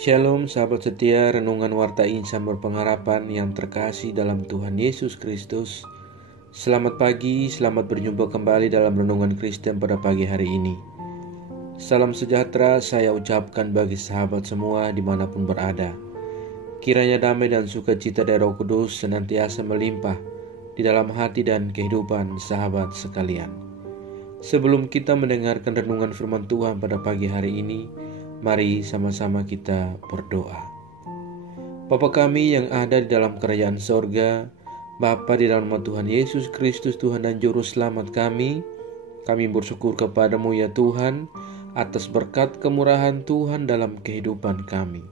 Shalom sahabat setia Renungan Warta Insan Berpengharapan yang terkasih dalam Tuhan Yesus Kristus. Selamat pagi, selamat berjumpa kembali dalam Renungan Kristen pada pagi hari ini. Salam sejahtera saya ucapkan bagi sahabat semua dimanapun berada. Kiranya damai dan sukacita dari Roh Kudus senantiasa melimpah di dalam hati dan kehidupan sahabat sekalian. Sebelum kita mendengarkan renungan firman Tuhan pada pagi hari ini, mari sama-sama kita berdoa. Bapa kami yang ada di dalam kerajaan sorga, Bapa di dalam nama Tuhan Yesus Kristus, Tuhan dan Juru Selamat kami bersyukur kepadamu ya Tuhan, atas berkat kemurahan Tuhan dalam kehidupan kami.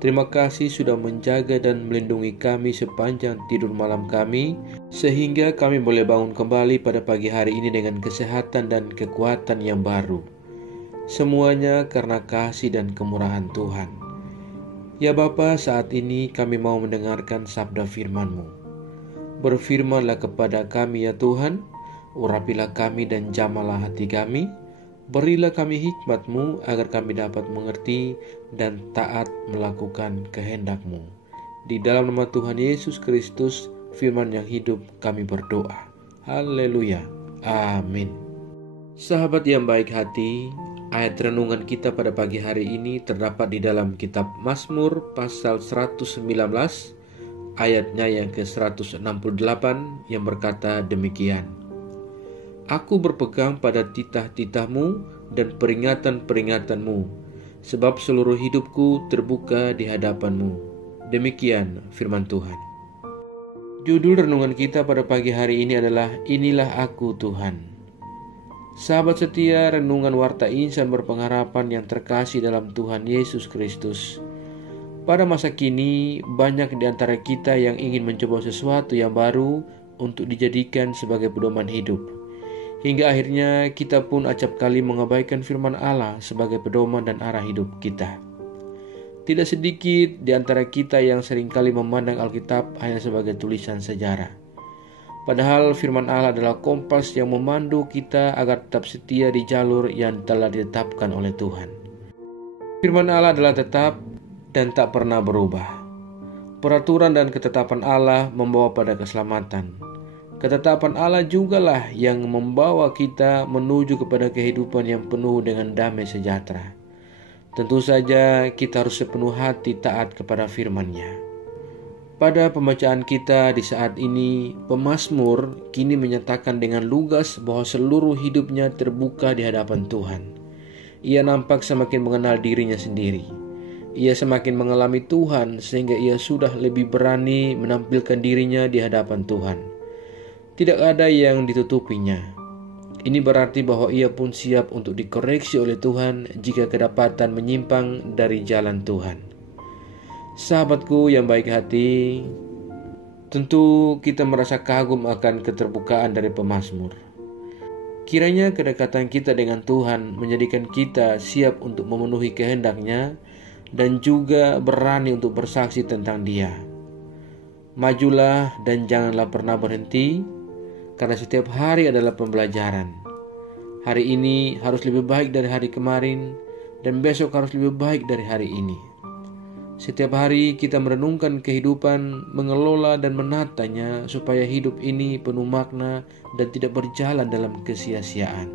Terima kasih sudah menjaga dan melindungi kami sepanjang tidur malam kami, sehingga kami boleh bangun kembali pada pagi hari ini dengan kesehatan dan kekuatan yang baru. Semuanya karena kasih dan kemurahan Tuhan. Ya Bapa, saat ini kami mau mendengarkan sabda firman-Mu. Berfirmanlah kepada kami ya Tuhan, urapilah kami dan jamalah hati kami. Berilah kami hikmat-Mu agar kami dapat mengerti dan taat melakukan kehendak-Mu. Di dalam nama Tuhan Yesus Kristus, firman yang hidup, kami berdoa. Haleluya. Amin. Sahabat yang baik hati, ayat renungan kita pada pagi hari ini terdapat di dalam kitab Mazmur pasal 119, ayatnya yang ke-168 yang berkata demikian. Aku berpegang pada titah-titah-Mu dan peringatan-peringatan-Mu, sebab seluruh hidupku terbuka di hadapan-Mu. Demikian firman Tuhan. Judul renungan kita pada pagi hari ini adalah Inilah Aku Tuhan. Sahabat setia Renungan Warta Insan Berpengharapan yang terkasih dalam Tuhan Yesus Kristus. Pada masa kini, banyak di antara kita yang ingin mencoba sesuatu yang baru untuk dijadikan sebagai pedoman hidup. Hingga akhirnya kita pun acap kali mengabaikan firman Allah sebagai pedoman dan arah hidup kita. Tidak sedikit di antara kita yang seringkali memandang Alkitab hanya sebagai tulisan sejarah. Padahal firman Allah adalah kompas yang memandu kita agar tetap setia di jalur yang telah ditetapkan oleh Tuhan. Firman Allah adalah tetap dan tak pernah berubah. Peraturan dan ketetapan Allah membawa pada keselamatan. Ketetapan Allah jugalah yang membawa kita menuju kepada kehidupan yang penuh dengan damai sejahtera. Tentu saja kita harus sepenuh hati taat kepada firman-Nya. Pada pembacaan kita di saat ini, pemazmur kini menyatakan dengan lugas bahwa seluruh hidupnya terbuka di hadapan Tuhan. Ia nampak semakin mengenal dirinya sendiri. Ia semakin mengalami Tuhan sehingga ia sudah lebih berani menampilkan dirinya di hadapan Tuhan. Tidak ada yang ditutupinya. Ini berarti bahwa ia pun siap untuk dikoreksi oleh Tuhan jika kedapatan menyimpang dari jalan Tuhan. Sahabatku yang baik hati, tentu kita merasa kagum akan keterbukaan dari pemazmur. Kiranya kedekatan kita dengan Tuhan menjadikan kita siap untuk memenuhi kehendak-Nya dan juga berani untuk bersaksi tentang Dia. Majulah dan janganlah pernah berhenti, karena setiap hari adalah pembelajaran. Hari ini harus lebih baik dari hari kemarin, dan besok harus lebih baik dari hari ini. Setiap hari kita merenungkan kehidupan, mengelola dan menatanya supaya hidup ini penuh makna dan tidak berjalan dalam kesia-siaan.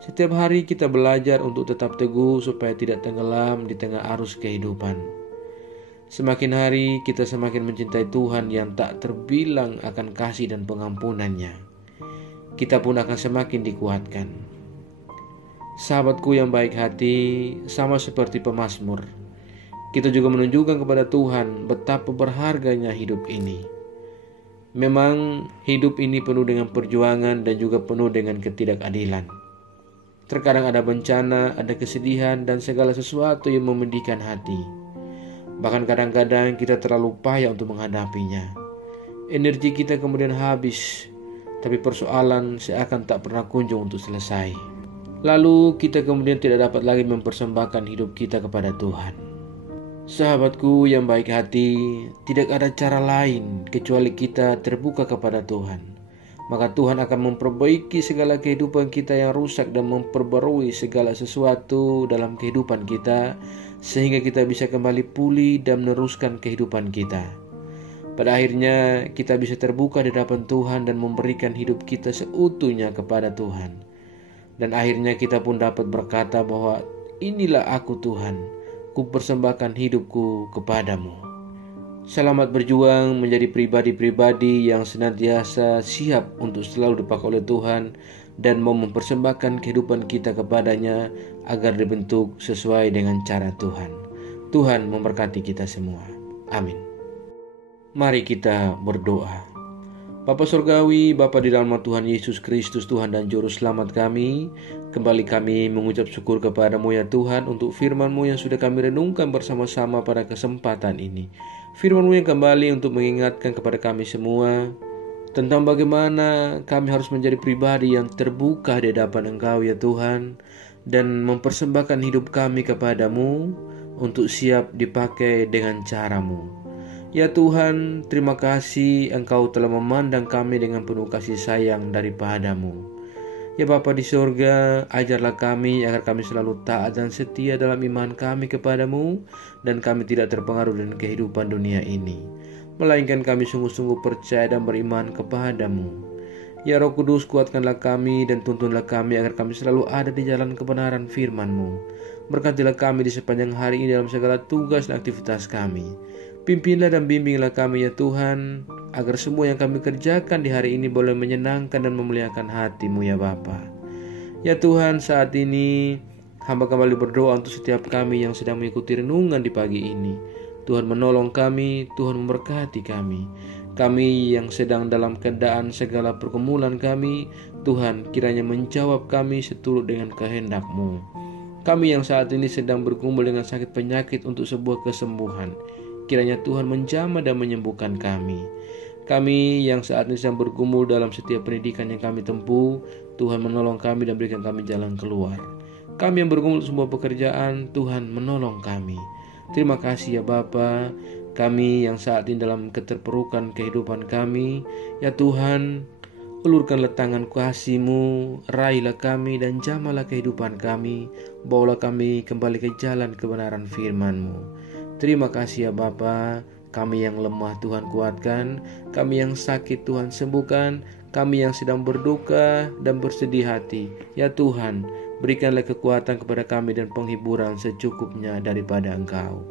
Setiap hari kita belajar untuk tetap teguh supaya tidak tenggelam di tengah arus kehidupan. Semakin hari kita semakin mencintai Tuhan yang tak terbilang akan kasih dan pengampunan-Nya. Kita pun akan semakin dikuatkan. Sahabatku yang baik hati, sama seperti pemazmur, kita juga menunjukkan kepada Tuhan betapa berharganya hidup ini. Memang hidup ini penuh dengan perjuangan dan juga penuh dengan ketidakadilan. Terkadang ada bencana, ada kesedihan dan segala sesuatu yang memedihkan hati. Bahkan kadang-kadang kita terlalu payah untuk menghadapinya. Energi kita kemudian habis, tapi persoalan seakan tak pernah kunjung untuk selesai. Lalu kita kemudian tidak dapat lagi mempersembahkan hidup kita kepada Tuhan. Sahabatku yang baik hati, tidak ada cara lain kecuali kita terbuka kepada Tuhan. Maka Tuhan akan memperbaiki segala kehidupan kita yang rusak dan memperbarui segala sesuatu dalam kehidupan kita, sehingga kita bisa kembali pulih dan meneruskan kehidupan kita. Pada akhirnya kita bisa terbuka di hadapan Tuhan dan memberikan hidup kita seutuhnya kepada Tuhan. Dan akhirnya kita pun dapat berkata bahwa inilah aku Tuhan, ku persembahkan hidupku kepadamu. Selamat berjuang menjadi pribadi-pribadi yang senantiasa siap untuk selalu dipakai oleh Tuhan dan mau mempersembahkan kehidupan kita kepadanya agar dibentuk sesuai dengan cara Tuhan. Tuhan memberkati kita semua. Amin. Mari kita berdoa. Bapa Surgawi, Bapa di dalam nama Tuhan Yesus Kristus, Tuhan dan Juru Selamat kami, kembali kami mengucap syukur kepadamu ya Tuhan untuk firman-Mu yang sudah kami renungkan bersama-sama pada kesempatan ini. Firman-Mu yang kembali untuk mengingatkan kepada kami semua tentang bagaimana kami harus menjadi pribadi yang terbuka di hadapan Engkau ya Tuhan, dan mempersembahkan hidup kami kepadamu untuk siap dipakai dengan cara-Mu. Ya Tuhan, terima kasih Engkau telah memandang kami dengan penuh kasih sayang daripada-Mu. Ya Bapa di surga, ajarlah kami agar kami selalu taat dan setia dalam iman kami kepadamu, dan kami tidak terpengaruh dengan kehidupan dunia ini, melainkan kami sungguh-sungguh percaya dan beriman kepadamu. Ya Roh Kudus, kuatkanlah kami dan tuntunlah kami agar kami selalu ada di jalan kebenaran firman-Mu. Berkatilah kami di sepanjang hari ini dalam segala tugas dan aktivitas kami. Pimpinlah dan bimbinglah kami ya Tuhan, agar semua yang kami kerjakan di hari ini boleh menyenangkan dan memuliakan hati-Mu ya Bapa. Ya Tuhan, saat ini hamba kembali berdoa untuk setiap kami yang sedang mengikuti renungan di pagi ini. Tuhan menolong kami, Tuhan memberkati kami. Kami yang sedang dalam keadaan segala pergumulan kami, Tuhan kiranya menjawab kami seturut dengan kehendak-Mu. Kami yang saat ini sedang bergumul dengan sakit penyakit untuk sebuah kesembuhan, kiranya Tuhan menjamah dan menyembuhkan kami. Kami yang saat ini sedang bergumul dalam setiap pendidikan yang kami tempuh, Tuhan menolong kami dan berikan kami jalan keluar. Kami yang bergumul sebuah pekerjaan, Tuhan menolong kami. Terima kasih ya Bapa. Kami yang saat ini dalam keterpurukan kehidupan kami, ya Tuhan, ulurkanlah tangan kasih-Mu, raihlah kami dan jamahlah kehidupan kami, bawalah kami kembali ke jalan kebenaran firman-Mu. Terima kasih ya Bapa. Kami yang lemah Tuhan kuatkan, kami yang sakit Tuhan sembuhkan, kami yang sedang berduka dan bersedih hati, ya Tuhan, berikanlah kekuatan kepada kami dan penghiburan secukupnya daripada Engkau.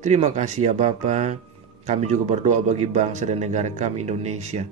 Terima kasih ya Bapa. Kami juga berdoa bagi bangsa dan negara kami Indonesia.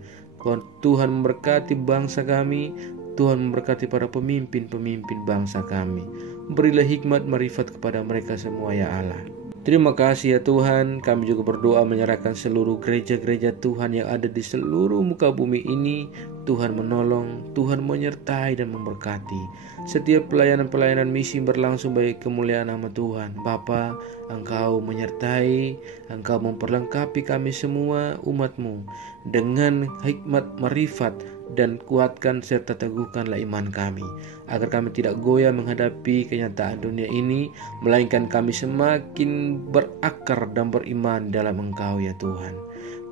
Tuhan memberkati bangsa kami, Tuhan memberkati para pemimpin-pemimpin bangsa kami. Berilah hikmat marifat kepada mereka semua ya Allah. Terima kasih ya Tuhan. Kami juga berdoa menyerahkan seluruh gereja-gereja Tuhan yang ada di seluruh muka bumi ini. Tuhan menolong, Tuhan menyertai dan memberkati. Setiap pelayanan-pelayanan misi berlangsung bagi kemuliaan nama Tuhan. Bapa, Engkau menyertai, Engkau memperlengkapi kami semua umat-Mu dengan hikmat marifat, dan kuatkan serta teguhkanlah iman kami, agar kami tidak goyah menghadapi kenyataan dunia ini, melainkan kami semakin berakar dan beriman dalam Engkau ya Tuhan.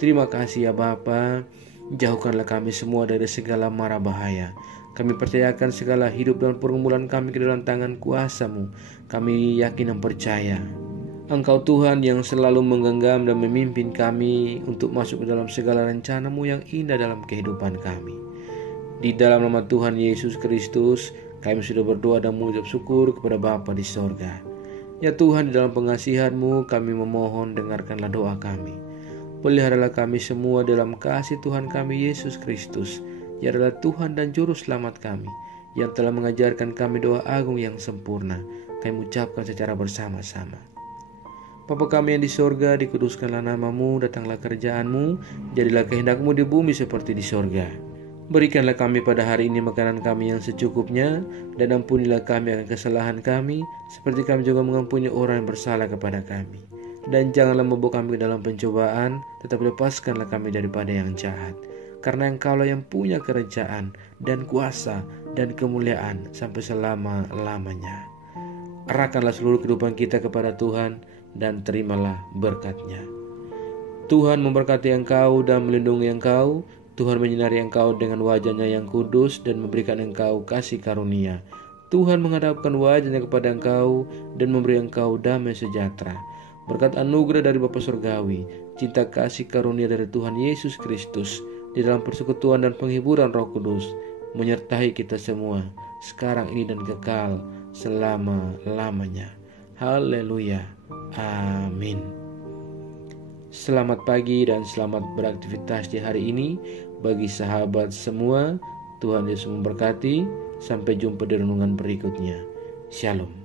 Terima kasih ya Bapa. Jauhkanlah kami semua dari segala mara bahaya. Kami percayakan segala hidup dan pergumulan kami ke dalam tangan kuasa-Mu. Kami yakin dan percaya Engkau Tuhan yang selalu menggenggam dan memimpin kami untuk masuk ke dalam segala rencana-Mu yang indah dalam kehidupan kami. Di dalam nama Tuhan Yesus Kristus, kami sudah berdoa dan mengucap syukur kepada Bapa di sorga. Ya Tuhan, di dalam pengasihan-Mu kami memohon, dengarkanlah doa kami. Peliharalah kami semua dalam kasih Tuhan kami Yesus Kristus, yang adalah Tuhan dan Juru Selamat kami, yang telah mengajarkan kami doa agung yang sempurna. Kami ucapkan secara bersama-sama. Bapa kami yang di sorga, dikuduskanlah nama-Mu, datanglah kerajaan-Mu, jadilah kehendak-Mu di bumi seperti di sorga. Berikanlah kami pada hari ini makanan kami yang secukupnya, dan ampunilah kami akan kesalahan kami, seperti kami juga mengampuni orang yang bersalah kepada kami. Dan janganlah membawa kami ke dalam pencobaan, tetapi lepaskanlah kami daripada yang jahat. Karena Engkaulah yang punya kerajaan dan kuasa dan kemuliaan sampai selama-lamanya. Arahkanlah seluruh kehidupan kita kepada Tuhan, dan terimalah berkat-Nya. Tuhan memberkati engkau dan melindungi engkau. Tuhan menyinari engkau dengan wajah-Nya yang kudus dan memberikan engkau kasih karunia. Tuhan menghadapkan wajahnya kepada engkau dan memberi engkau damai sejahtera. Berkat anugerah dari Bapa Surgawi, cinta kasih karunia dari Tuhan Yesus Kristus, di dalam persekutuan dan penghiburan Roh Kudus, menyertai kita semua, sekarang ini dan kekal, selama-lamanya. Haleluya. Amin. Selamat pagi dan selamat beraktivitas di hari ini. Bagi sahabat semua, Tuhan Yesus memberkati. Sampai jumpa di renungan berikutnya. Shalom.